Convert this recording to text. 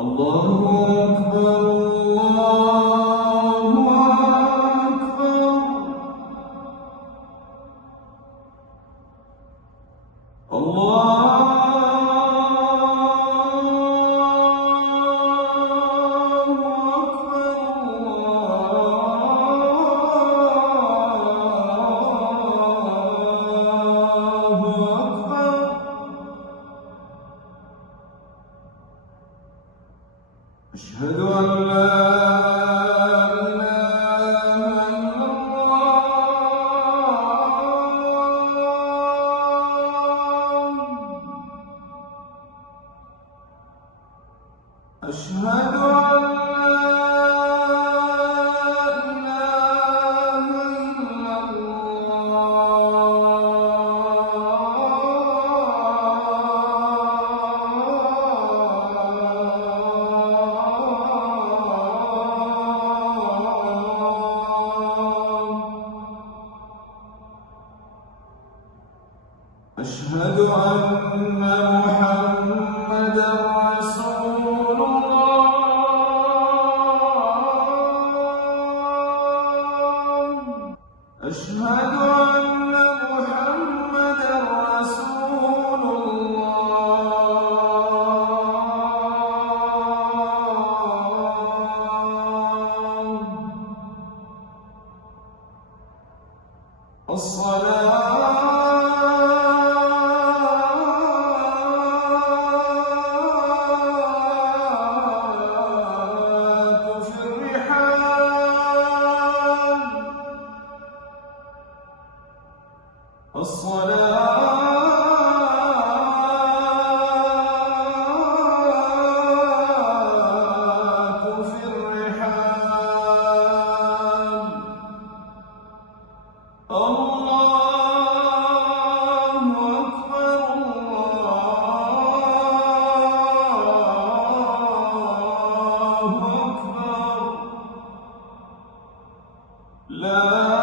الله أكبر الله أكبر الله أشهد أن لا إله إلا الله أشهد أن لا إله أشهد أن محمدًا رسول الله أشهد أن محمدًا رسول الله الصلاة في الرحال الله أكبر الله أكبر لا